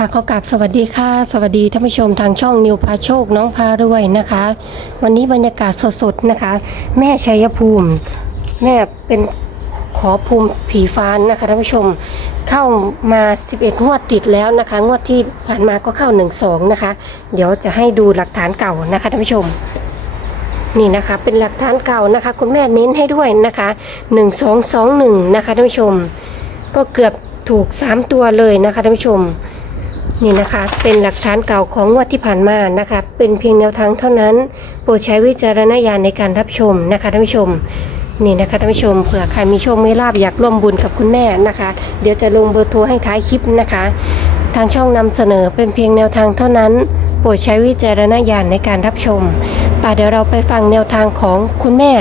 ค่ะขอกราบสวัสดีค่ะ สวัสดีท่านผู้ชมทางช่องนิวพาโชคน้องพารวยนะคะ วันนี้บรรยากาศสดๆนะคะ แม่ชัยภูมิ แม่เป็นขอภูมิผีฟ้านนะคะท่านผู้ชมเข้ามา 11 งวดติดแล้วนะคะ งวดที่ผ่านมาก็เข้า 1-2 นะคะ เดี๋ยวจะให้ดูหลักฐานเก่านะคะท่านผู้ชมนี่นะคะเป็นหลักฐานเก่านะคะ คุณแม่เน้นให้ด้วยนะคะ 1221 นะคะท่านผู้ชม ก็เกือบถูก 3 ตัวเลยนะคะท่านผู้ชม นี่นะคะเป็นหลักฐานเก่าของงวดที่ผ่านมานะคะเป็นเพียงแนวทางเท่านั้น โปรดใช้วิจารณญาณในการรับชมนะคะท่านผู้ชมนี่นะคะท่านผู้ชมเผื่อใครมีโชคไม่ลาบอยากร่วมบุญกับคุณแม่นะคะ เดี๋ยวจะลงเบอร์โทรให้ท้ายคลิปนะคะ ทางช่องนำเสนอเป็นเพียงแนวทางเท่านั้น โปรดใช้วิจารณญาณในการรับชมแต่เดี๋ยวเราไปฟังแนวทางของคุณแม่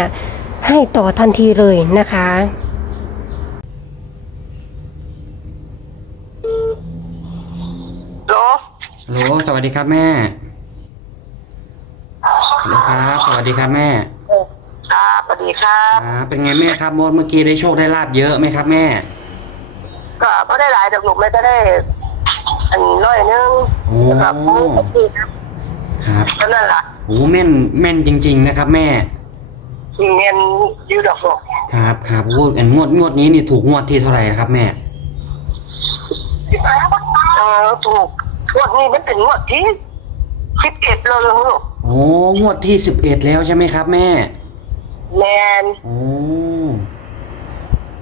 ให้ต่อทันทีเลยนะคะ โหล ฮัลโหลสวัสดีครับแม่ฮัลโหลครับ สวัสดีครับแม่ ครับสวัสดีครับครับเป็นไงแม่ครับมดเมื่อกี้ได้โชคได้ลาบเยอะไหมครับแม่ ก็ไม่ได้หลายดอกลูกไม่ก็ได้ อันน้อยนึงโอ้ แล้วก็ปูที่ครับเท่านั้นล่ะโอ้แม่นแม่นจริง ๆ นะครับแม่มีเงินอยูดอกลูกครับครับโอ้อันงวดงวดนี้นี่ถูกงวดที่เท่าไหร่นะครับแม่ เออถูก งวดนี้มันเป็นงวดที่สิบเอ็ดแล้วเลยลูกโอ้งวดที่สิบเอ็ดแล้วใช่ไหมครับ แม่แมนโอ้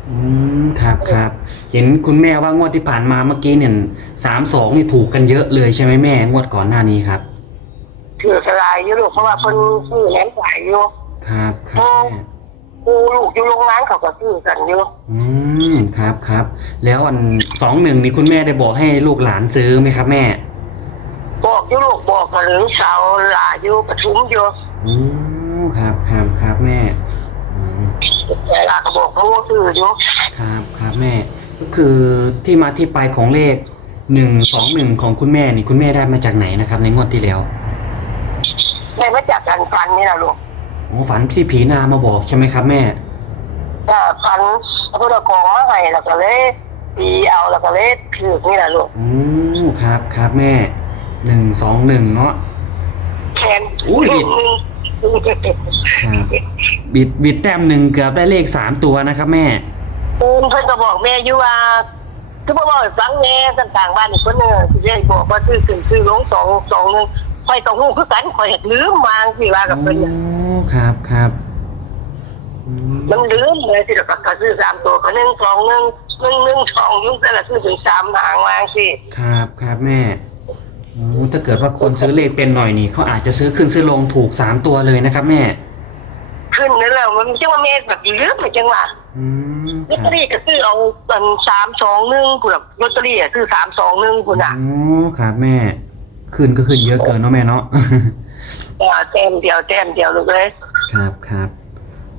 อืมครับครับเห็นคุณแม่ว่างวดที่ผ่านมาเมื่อกี้เนี่ยสามสองนี่ถูกกันเยอะเลยใช่ไหมแม่ งวดก่อนหน้านี้ครับถือสลายอยู่ลูกเพราะว่าคนซื้อแหลมขายอยู่ครับครับแม่ กูลูกอยู่โรงงานเขาก็ซื้อกันอยู่อืม ครับครับ แล้วอันสองหนึ่งนี่คุณแม่ได้บอกให้ลูกหลานซื้อไหมครับแม่ บอกอยู่ลูกบอกมาหรือสาวหลาอยู่ประชุมอยู่อืมครับครับครับแม่อืมแต่ละก็บอกเขาว่าซื้ออยู่ครับครับแม่ ก็คือที่มาที่ไปของเลขหนึ่งสองหนึ่งของคุณแม่นี่คุณแม่ได้มาจากไหนนะครับ ในงวดที่แล้วได้มาจากการฟันนี่แหละลูกโอ้ฝันที่ผีนามาบอกใช่ไหมครับแม่ ก็พันพระพุทธของมาให้แล้วก็เลยตีเอาแล้วก็เลยถือนี่แหละลูกอืมครับครับแม่หนึ่งสองหนึ่งเนาะแทนอุ้ยครับบิดบิดแต้มหนึ่งเกือบได้เลขสามตัวนะครับแม่ปูนเพิ่นก็บอกแม่อยู่ว่าคือบ่บอกให้ฟังแม่ต่างๆบ้านอีกคนหนึงสิได้บอกว่าซื้อขึ้นซื้อลงสองสองหนึงข่อยต้องฮู้คือกันข่อยเฮ็ดลืมวางสิว่ากับโอ้เพิ่นน่ะครับครับอื มมันลืมเลยสิแล้วก็ซื้อสามตัวก็หนึ่งสองหนึ่งหนึ่งหนึ่งสองยุ่งแต่ละซื้อถึงสามหางวางสิครับครับแม่โอ้ถ้าเกิดว่าคนซื้อเลขเป็นหน่อยนี่เขาอาจจะซื้อขึ้นซื้อลงถูกสามตัวเลยนะครับแม่ ขึ้นนั่นแหละมันจังว่าแม่แบบลืมไปจังว่าอืมลอตคเตรัอบรี่ก็ซื้อเอาอันสามสองหนึ่งคุณลอตเตอรี่อะซื้อสามสองหนึ่งคุณอะโอ้ครับแม่ ขึ้นก็ขึ้นเยอะเกินเนาะแม่เนาะอ่าแต้มเดียวแต้มเดียวลูกเลย ครับครับ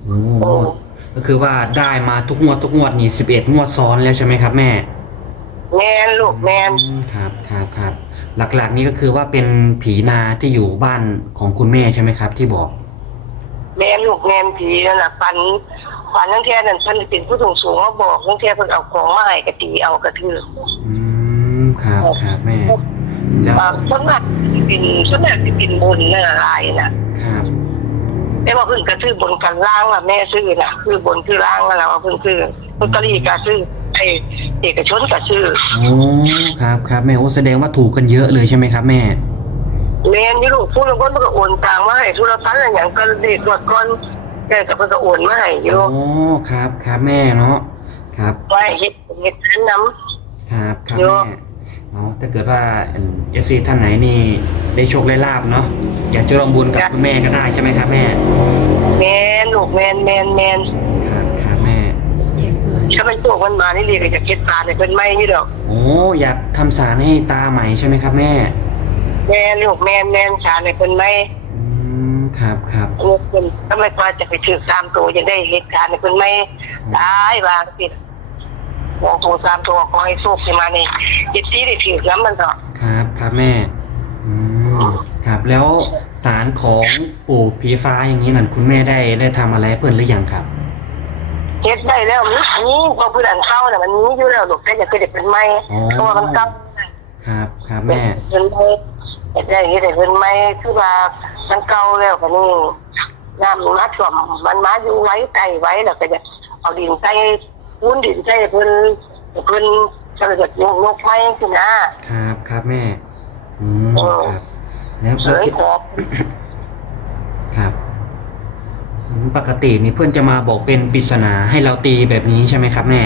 โอ้ก็คือว่าได้มาทุกงวดทุกงวดนี่สิบเอ็ดงวดซ้อนแล้วใช่ไหมครับแม่แมนลูกแมนอืมครับครับครับหลักๆนี่ก็คือว่าเป็นผีนาที่อยู่บ้านของคุณแม่ใช่ไหมครับ ที่บอก แมนลูกแมนผีนั่นแหละฟันฟันทั้งแท่นั่นท่านเป็นผู้สูงสูงมาบอกทั้งแท่เพิ่งเอาของมาให้กะตีเอากระทืบอืมครับครับแม่ แล้วอ่าส่วนมากสิเป็นส่วนมากสิเป็นบนนั่นแหละหลายนะครับ แต่ว่าเพิ่งกระทืบบนกันล่างล่ะแม่ซื้อน่ะคือบนคือล่างนั่นแหละว่าเพิ่งซื้อลอตเตอรี่ก็ซื้อไอเอกชนก็ซื้อโอ้ครับครับแม่โอ้แสดงว่าถูกกันเยอะเลยใช่ไหมครับแม่แมนนี่ลูกผู้ลางคนมันก็โอนตังมาให้ธุรพันธ์อะไรอย่างก็เด็กวัดก่อนแกกับเพิ่นก็โอนมาให้อยู่โอ้ครับครับแม่เนาะครับไว้เฮ็ดเฮ็ดทันน้ครับครับเยแม่ อะเนาะถ้าเกิดว่าเอฟซีท่านไหนนี่ได้โชคได้ลาบเนาะอยากจะร่วมบุญกับคุณแม่ก็ได้ใช่ไหมครับแม่ำแมนลูกแมนแมนแมนครับครับแม่ถ้ามันตัวมันมานี่เรียกจะเก็ดตาเนี่ยเป็นไม่นี่ดอกโอ้อยากทำสารให้ตาใหม่ใช่ไหมครับแม่ แมนลูกแมนแมนสารเนี่ยเป็นไม่อืมครับครับลูกเป็นทำไมกว่าจะไปถือสามตัวยังได้เหตุการณ์เนี่ยเป็นไม่ตายวางปิ ดมองตัวสามตัวขอให้สู้ขึ้นมานี่จิตซีได้ถือน้ำมันต่อครับครับแม่อืมครับแล้วสารของปู่ผีฟ้าอย่างนี้นั่นคุณแม่ได้ได้ทำอะไรให้เพื่อนหรือยังครับ เฮ็ดได้แล้วมันนี้พอผู้ดันเข้าเนี่ยมันนี้อยู่แล้วลูกแต่อย่าไปเด็กเป็นไม่อ๋อ เพราะว่ามันเก้าครับครับแม่เพิ่นไม่เฮ็ดได้เฮ็ดได้เพิ่นไม่คือว่ามันเก่าแล้วก็นี่น้ำมันมาท่วมมันมาอยู่ไว้ไกลไว้แล้วก็จะเอาดินใส่ ปูนดินใส่เพิ่นเพิ่นจะเกิดยกยกไม้ขึ้นนะครับครับแม่อืมครับแล้วเลแล้วยที่ขอครับอืมปกตินี่เพื่อนจะมาบอกเป็นปริศนาให้เราตีแบบนี้ใช่ไหมครับแม่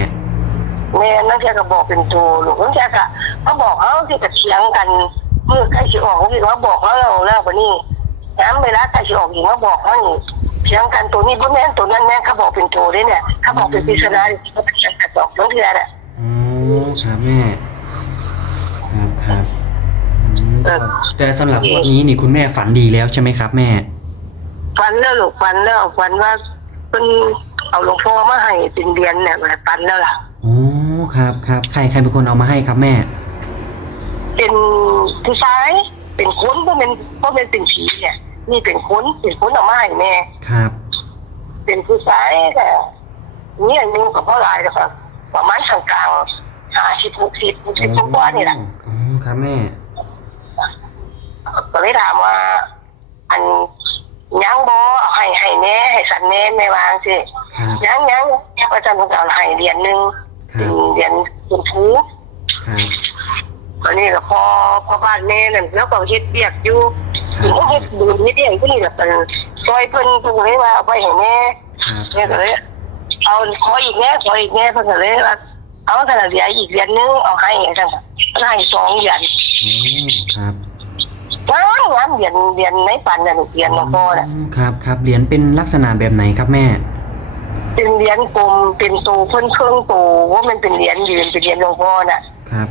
แม่นั่นแค่ก็บอกเป็นโทลูกนั่นแค่ก็เขาบอกเขาที่จะเถียงกันเมื่อใกล้สิออกที่เขาบอกเขาแล้วแล้ววันนี้น้ำเวลาใกล้สิออกอีกเขาบอกเขานี่เถียงกันตัวนี้บ่แม่นตัวนั้นแม่เขาบอกเป็นโทด้วยเนี่ยเขาบอกเป็นปริศนาเขาเถียงกันดอกน้องเทือน่ะอ๋อครับแม่ ครับครับอืมเออแต่สำหรับวันนี้นี่คุณแม่ฝันดีแล้วใช่ไหมครับ แม่ ฟันแล้วลูกฟันแล้วฟันว่าเป็นเอาหลวงพ่อมาให้เป็นเดือนเนี่ยมาฟันแล้วล่ะโอ้ครับครับใครใครเป็นคนเอามาให้ครับแม่ เป็นผู้ชายเป็นคนเพราะเป็นเพราะเป็นเป็นผีเนี่ย นี่เป็นคนเป็นคนเอามาให้แม่ครับ เป็นผู้ชายแต่เนี่ยนึงกับพ่อหลายแล้วครับประมาณกลางกลางหาสิบหกสิบหกสิบกว่านี่แหละอ๋อครับแม่ก็เลยถามว่า อันยังบอเอาให้ให้แน่ให้สันแน่ไม่วางสิครับยังยังแค่ประจำของเราให้เดือนหนึ่งครัเป็นบเดือนเป็นทูครับ ตอนนี้ก็พอพอบ้านแม่นั่นแล้วก็เฮ็ดเบียกอยู่ถึงก็เฮ็ดบุญเฮ็ดเองก็นี่แหละเป็นซอยเพิ่นเพิ่นก็เลยว่าเอาไปให้แม่ครับแม่ก็เลยเอาขออีกแน่ขออีกแน่เพิ่นก็เลยว่าเอาแต่ละเดือนอีกเดือนนึงเอาให้จังซั่นให้สองเดือนโอ้ครับงามงามเดือนเดือนในปันนั่นเดือนหลวงพ่อน่ะมครับครับเหรียญเป็นลักษณะแบบไหนครับแม่เป็นเหรียญกลมเป็นตูเพิ่นเครื่องตูว่ามันเป็นเหรียญยืนเป็นเหรียญหลวงพ่อน่ะครับ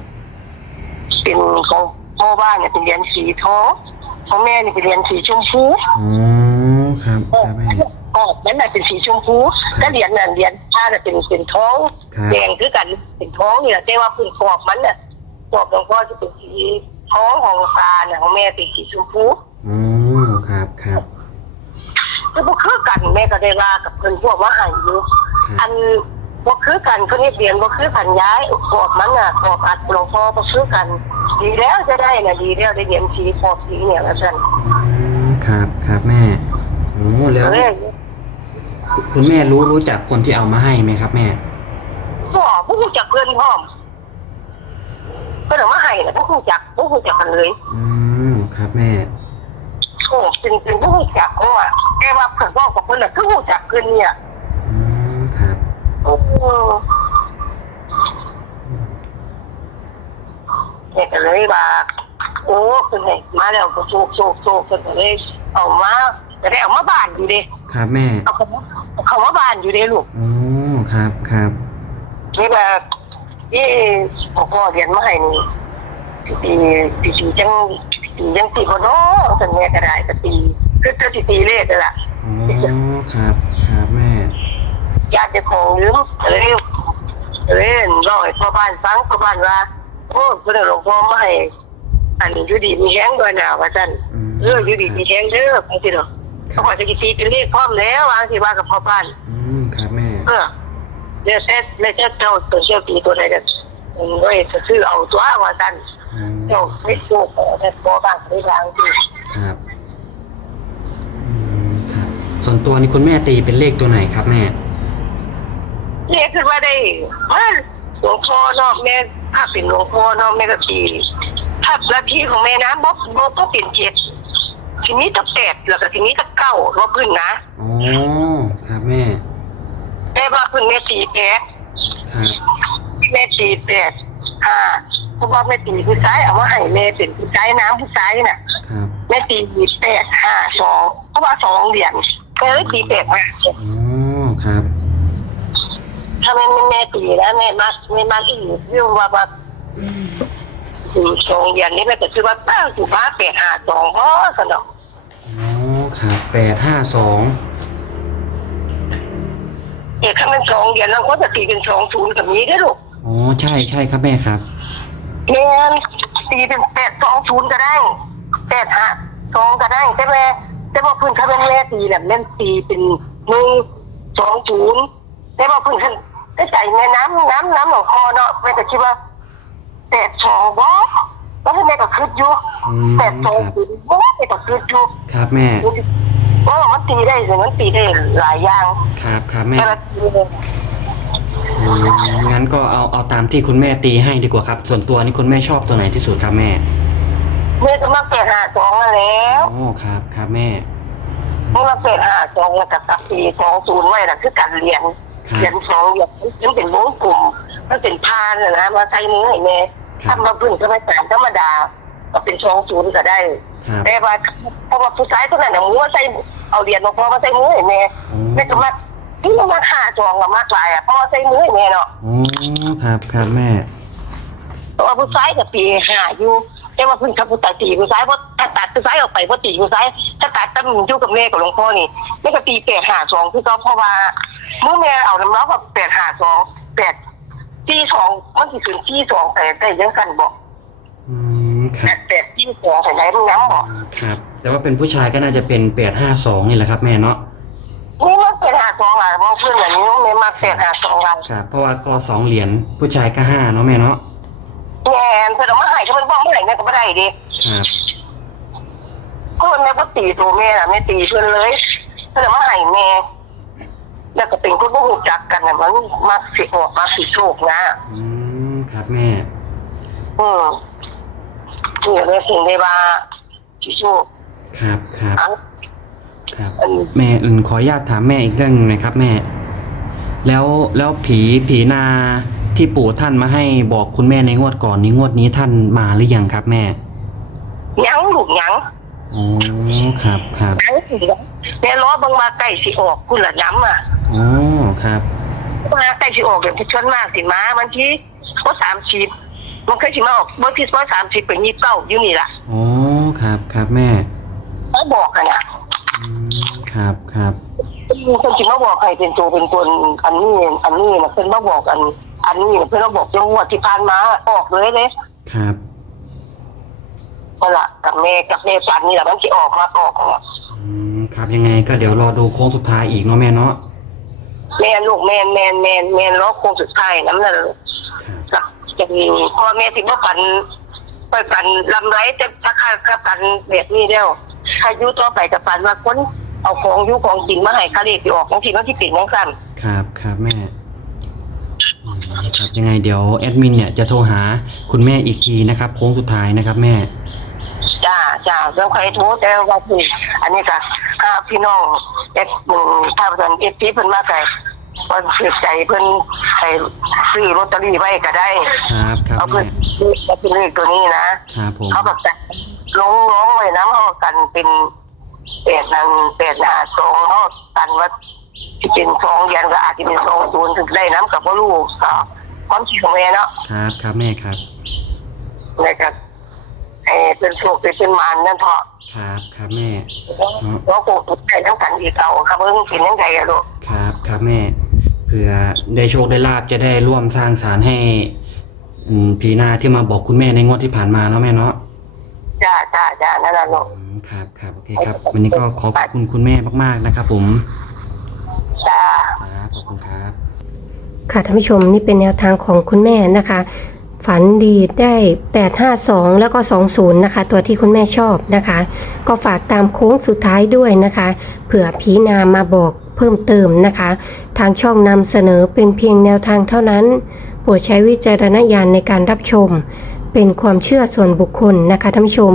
เป็นของพ่อบ้านเนี่ยเป็นเหรียญสีทองของแม่นี่เป็นเหรียญสีชมพูอ๋อครับครับแม่กรอบนั้นน่ะเป็นสีชมพูถ้าเหรียญน่ะเหรียญผ้าน่ะเป็นเป็นทองครับแดงคือกันเป็นทองนี่แหละแต่ว่าพื้นกรอบมันน่ะกรอบหลวงพ่อจะเป็นสีทองของตาน่ะของแม่เป็นสีชมพูอ๋อครับครับแล้วพวกคือกันแม่ก็ได้ว่ากับเพิ่นพวกว่าใหายอยู่คอัรั บนพวกคือกันเพิ่นนี่เปลี่ยนพวกคือกันย้ายกรอบมันน่ะกรอบอัดหลวงพ่อพวกคือกัน ดีแล้วจะได้น่ะดีแล้วได้เหรียญสีกรอบสีเนี่ยแล้วซั่นอืมครับครับแม่โอ้แล้วเอ้ยคุณแม่รู้รู้จักคนที่เอามาให้ไหมครับแม่ บ่บ่รู้จักเพิ่นพร้อมเพิ่นเอามาให้น่ะบ่รู้จักบ่รู้จักกันเลยอืมครับแม่ โอ้เป็นเป็นบ่รู้จักเพราะว่าแต่ว่าเพิ่นบอกกับเพิ่นน่ะคือรู้จักเพิ่นเนี่ยอืมครับโอ้ เด็กก็เลยว่าโอ้เพิ่นให้มาแล้วก็โศกโศกโศกเพิ่นก็เลยเอามาก็ได้เอามาบ้านอยู่เด้ครับแม่เอาเขามาเอาเขามาบ้านอยู่เด้ลูกโอ้ครับครับนี่แบบที่พ่อพ่อเรียนมาให้นี่ปีปีปีจังปีจังปีบ่เนาะสันแม่ก็ได้ก็ปีคือคือสิตีเลขนั่นล่ะโอ้ครับครับแม่ ญาติเจ้าของลืมเลยเลยร้อยพ่อบ้านฟังพ่อบ้านว่าโอ้เพิ่นเอาหลวงพ่อมาให้อันอยู่ดีมีแฮงด้วยนะว่าซั่นอืมเอออยู่ดีมีแฮงเด้อไปสิเนาะครัเขาบบอกจะตีเป็นเลขพร้อมแล้ววางสิว่ากับพ่อบ้าน อืมครับแม่เออเดี๋ยวเสร็จแล้วเจ้าเจ้าตัวเชื่อปีตัวใดกันเว้ยจะซื้อเอาตัวว่าซั่นอืมเจ้าไม่โกงแต่พ่อบ้านไม่ทางที่ครับอืมครับส่วนตัวนี่คุณแม่ตีเป็นเลขตัวไหนครับแม่ เรียกขึ้นว่าได้ว่าหลวงพ่อนอกแม่ถ้าเป็นหลวงพ่อนอกแม่ก็ตีถ้าละที่ของแม่นะบ๊อบบ๊อบก็เป็นเจ็ดทีนี้ก็แปดแล้วก็ทีนี้ก็เก้าว่าพึ่งนะอ๋อครับแม่แม่ว่าพึ่งแม่ตีแปดครับแม่ตีแปดอ่าเพราะว่าแม่ตีผู้ชายเอามาให้แม่เป็นผู้ชายน้ำผู้ชายน่ะครับแม่ตีแปดห้าสองเพราะว่าสองเหรียญแม่เลยตีแปดมาอ๋อครับ ถ้าแม่แม่ตีแล้วแม่มักแม่มักอีกเรื่องว่าว่าถึงสองเหรียญนี่แม่จะคือว่าตั้งอยู่บ้านแปดห้าสองเพราะสนองอ๋อครับแปดห้าสองเอกถ้ามันสองเหรียญเราก็จะตีเป็นสองศูนย์กับนี้ได้อลูกอ๋อใช่ใช่ครับแม่ครับแม่นตีเป็นแปดสองศูนย์ก็ได้แปดห้าสองก็ได้ใช่ไหมแต่ว่าพื้นถ้าเป็นแม่ตีเนี่ยแม่ตีเป็นหนึ่งสองศูนย์แต่ว่าพื้น ท่านได้ใส่ในน้ำน้ำน้ำหนองคอเนาะแม่จะคิดว่าแปดสองบ่แล้วแม่ก็คืดอยู่อืมแต่โตครับขึ้นโอ้แม่ก็คืดอยู่ครับแม่โอ้มันตีได้สิมันตีได้หลายอย่างครับครับแม่แต่ละทีเลยอืมงั้นก็เอาเอาตามที่คุณแม่ตีให้ดีกว่าครับ ส่วนตัวนี่คุณแม่ชอบตัวไหนที่สุดครับแม่แม่ก็มาเปลี่ยนหาสองมาแล้วโอ้ครับครับแม่แม่มาเปลี่ยนหาสองแล้วกับตับปีสองศูนย์ไว้น่ะคือการเรียน ครับเรียนสองเรียนมันเป็นวงกลุ่ม มันเป็นพานน่ะนะมาใส่มือให้แม่ครับทำมาพึ่งก็ไม่สามธรรมดา ก็เป็นสองศูนย์ก็ได้ ครับ แต่ว่าเพราะว่าผู้ชายคนนั้นน่ะมัวใส่เอาเหรียญมาพอมาใส่มือให้แม่โอ้แม่ก็มาที่มันมาฆ่าจองกับมากหลายอะเพราะว่าใส่มือให้แม่เนาะโอ้ครับ ครับแม่เพราะว่าผู้ชายกับปีหาอยู่ แต่ว่าเพึ่งกับผู้ตายตีผู้ชายเพราะถ้าตัดผู้ชายออกไปเพราะตีผู้ชายถ้าตัดตั้งอยู่กับแม่กับหลวงพ่อนี่แม่ก็ตีแปดหาสองคือก็เพราะว่าเมื่อแม่เอาน้ำร้อนกับแปดหาสองแปดที่สองมันสิขึ้นที่สองแต่แต่ยังกันบอกอืมคแปรับดแปดที่สองใส่ไหนมึงน้ำบอกครับ แต่ว่าเป็นผู้ชายก็น่าจะเป็นแปดห้าสองนี่แหละครับแม่เนาะนี่มันเป็นหาสองอะมองเพื่อนอย่างนี้แม่มาแปดหาสองอะครับเพราะว่าก็สองเหรียญผู้ชายก็ห้าเนาะแม่เนาะแง่เพื่อนเอามาให้ก็มันบอกเมื่อไหร่แม่ก็ไม่ได้ดิครับเพื่อนแม่ก็ตีตัวแม่อะแม่ตีเพื่อนเลยเพื่อนเอามาให้แม่ แล้วก็เป็นคนบ่รู้จักกันน่ะมันมาสิออกมาสิโชคนะอืมครับแม่ อืมนี่เลยสิ่งในว่าสิโชคครับครับอัน ครับ อัน แม่อืมขออนุญาตถามแม่อีกเรื่องหนึงนะครับแม่ แล้วแล้วผีผีนาที่ปู่ท่านมาให้บอกคุณแม่ในงวดก่อนนี้งวดนี้ท่านมาหรือยังครับแม่ยังลูกยังอ๋อครับครับยังสิแม่ล้อเบิ่งมาใกล้สิออกคุณละย้ำอะ อ๋อครับมาใกล้สิออกเดี๋ยวที่ชนมากสิมาวันที่ก็สามสิบมันเคยสิมาออกเมื่อที่ว่าสามสิบเป็นยี่สิบเก้าอยู่นี่ล่ะอ๋อครับครับแม่เขาบอกกันอะอืมครับครับคนที่มาบอกให้เป็นตัวเป็นตนอันนี้อันนี้นะเพิ่นมาบอกอัน อันนี้น่ะเพิ่นมาบอกจังหวัดที่ผ่านมาออกเลยเลยครับนั่นล่ะกับแม่กับแม่ฝันนี่แหละมันสิออกมาออกอะอืมครับยังไงก็เดี๋ยวรอดูโค้งสุดท้ายอีกเนาะแม่เนาะ แม่ลูกแม่แม่แม่แม่ล้อโค้งสุดท้ายน้ำนั่นครับก็จะมีพ่อแม่ที่บ่ฝันไปฝันลำไรจะถ้าใครถ้าฝันแบบนี้แล้วถ้าอยู่ต่อไปจะฝันว่าคนเอาของอยู่ของจริงมาให้คาเรียกที่ออกบางทีมันที่ปิดยังสั่นครับครับแม่อืมครับยังไงเดี๋ยวแอดมินเนี่ยจะโทรหาคุณแม่อีกทีนะครับโค้งสุดท้ายนะครับแม่จ้าจ้าแล้วใครโทษแต่ว่าคืออันนี้ก็ถ้าพี่น้องเอ็ดหนึ่งถ้าเพิ่นเอ็ดที่เพิ่นมาไกเพิ่นถือใจเพิ่นไปซื้อลอตเตอรี่ไว้ก็ได้ ครับครับเอาเพิ่แม่นเอาเป็นเลขตัวนี้นะครับผมเขาแบบจะลงร้องไว้นะเขากันเป็นแปดนันแปดนาสองเขากันว่าที่เป็นสองยันก็อาจจะเป็นสองศูนย์ถึงได้น้ำกับพ่อลูกก็ความคิดของแม่เนาะ ครับครับแม่ครับแล้วก็ไอ้เป็นโชคเป็นมานนั่นเถอะครับครับแม่เราคงตุกใจทั้งกันอีกเอาครับเพิ่งกินทั้งใจอะลูกครับครับแม่ เผื่อได้โชคได้ลาบจะได้ร่วมสร้างสารให้อืมผีนาที่มาบอกคุณแม่ในงวดที่ผ่านมาเนาะแม่เนาะจ้าจ้าจ้านั่นแหละลูกอืมครับครับโอเคครับ วันนี้ก็ขอขอบคุณคุณแม่มากๆนะครับผมจ้า ครับขอบคุณครับ ค่ะท่านผู้ชมนี่เป็นแนวทางของคุณแม่นะคะ ฝันดีได้ 852 แล้วก็ 20 นะคะ ตัวที่คุณแม่ชอบนะคะ ก็ฝากตามโค้งสุดท้ายด้วยนะคะ เผื่อผีนามาบอก เพิ่มเติมนะคะ ทางช่องนำเสนอเป็นเพียงแนวทางเท่านั้น โปรดใช้วิจารณญาณในการรับชม เป็นความเชื่อส่วนบุคคลนะคะท่านผู้ชม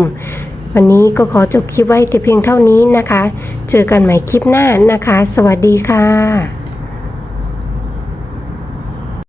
วันนี้ก็ขอจบคลิปไว้แต่เพียงเท่านี้นะคะ เจอกันใหม่คลิปหน้านะคะ สวัสดีค่ะ